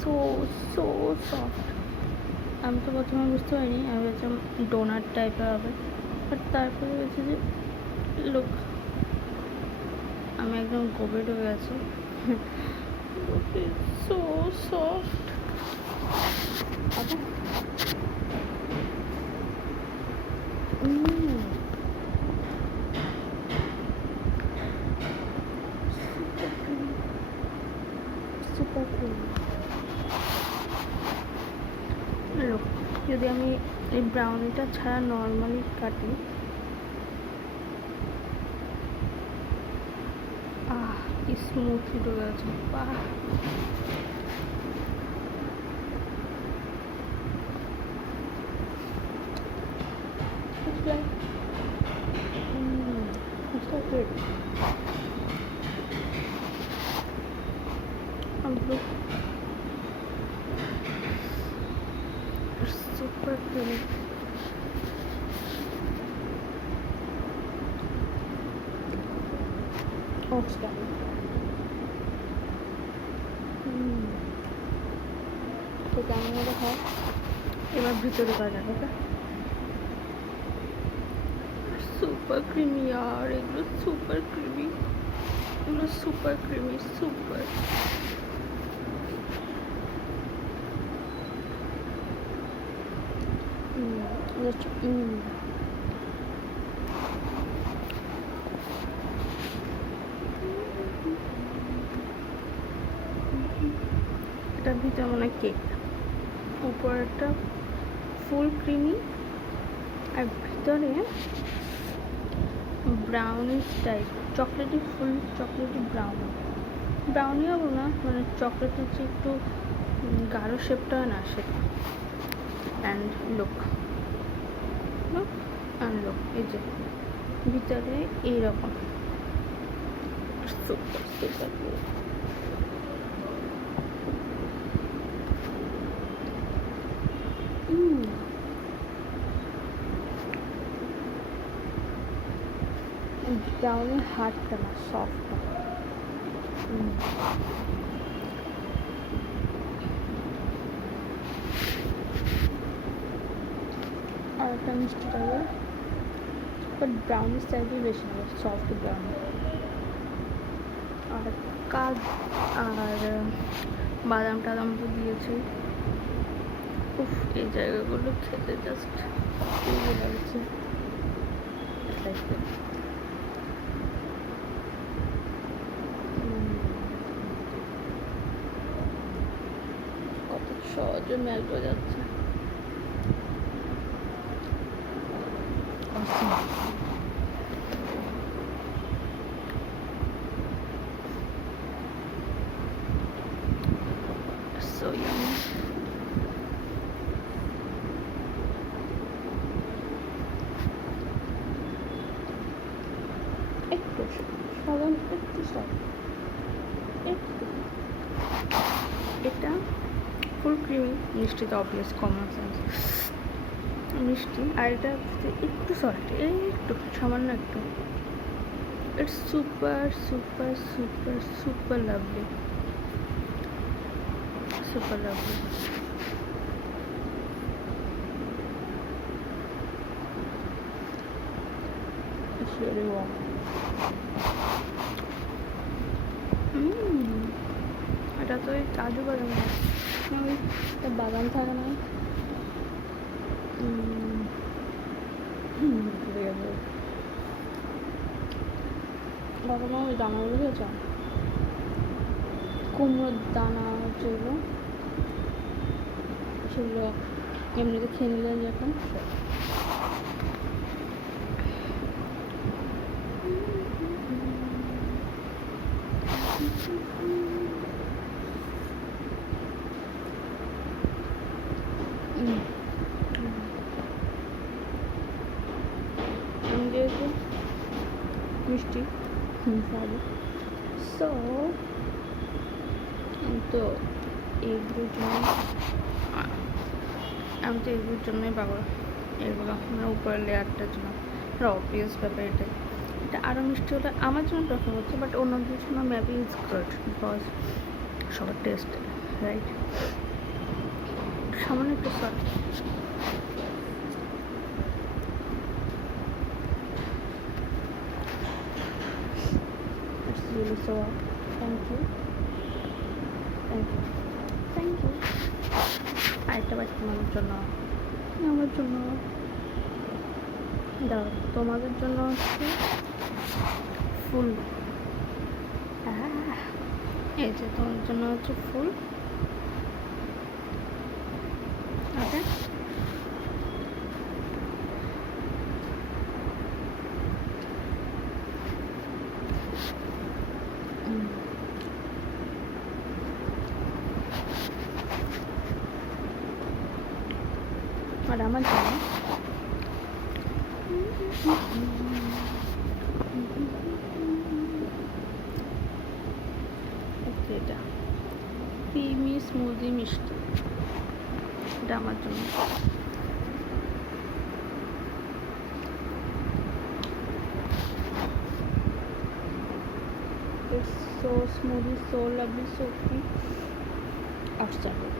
So so soft. আমি তো প্রথমে বুঝতে পারিনি, আমি ভাবছিলাম ডোনাট টাইপের হবে, বাট তারপরে হয়েছে যে লুক, আমি একদম গোবে ডুবে গেছি। So soft. আচ্ছা সুপার ক্রিম। লুক, যদি আমি এই ব্রাউনিটা ছাড়া নর্মালি কাটি, কি স্মুথলি ঢুকে গেছে। বাহ, it's like it's so good. Look, it's super creamy. Oats candy. তো কেমন হবে হয়, এবার ভিতরে করা যাবে। ওকে, সুপার ক্রিমি আর এগুলো সুপার ক্রিমি, এগুলো সুপার ক্রিমি, সুপার। এটার ভিতরে মানে কেক, উপরটা ফুল ক্রিমি আর ভিতরে ব্রাউনিশ টাইপ, চকলেটি, ফুল চকলেটি ব্রাউনি হবে না, মানে চকলেটের যে একটু গাঢ় শেপটা হয় না সেটা। অ্যান্ড লুক অ্যান্ড লুক, এই যে ভিতরে এইরকম সুপার সুপার। ব্রাউনের হার্ডটা না, সফট। আর একটা মিষ্টি টাইপের, বাট ব্রাউনি স্টাইলই বেশি নেবে, সফট ব্রাউনি। আর কাজ আর বাদাম টাদাম তো দিয়েছে। উফ, এই জায়গাগুলো খেতে জাস্ট ভালো লাগছে। কত সহজে মেল্ট হয়ে যাচ্ছে। So yummy. একটু সাধারণ, একটু সফট, একটু। এটা ফুল ক্রিমি, মিষ্টি তো অবভিয়াস, কমন সেন্স মিষ্টি। আর এটা একটু সল্ট, একটু সামান্য একটু। It's super super super super lovely, super lovely. It's really warm. এটা তো ওই কাজু বাদাম না, ওই বাদাম থাকে না, বাদাম ওই দানাগুলো খেয়েছ, কুমড়োর দানা যেগুলো, সেগুলো এমনিতে খেয়ে নিলেন যখন। যেহেতু মিষ্টি স্বাদে, সো তো এগুলোর জন্য আমি তো এগুলোর জন্যই পাগল, এগুলো মানে উপরের লেয়ারটার জন্য। অবভিয়াস ব্যাপার এটাই। এটা আরও মিষ্টি হলে আমার জন্য প্রেফার হচ্ছে, বাট অন্যদের জন্য মেবি ইটস গুড, বিকজ সবার টেস্ট রাইট, সামান্য একটু salt. It's really so thank you, thank you, thank you. আরেকটা বাচ্চা আমার জন্য, আমার জন্য দাও, তোমাদের জন্য হচ্ছে ফুল। এই যে তোমার জন্য হচ্ছে ফুল। ওকে, আর আমার জন্য এটা ক্রিমি স্মুদি মিষ্টি, এটা আমার জন্য। It's so smoothie, so lovely, so sweet. Outstanding.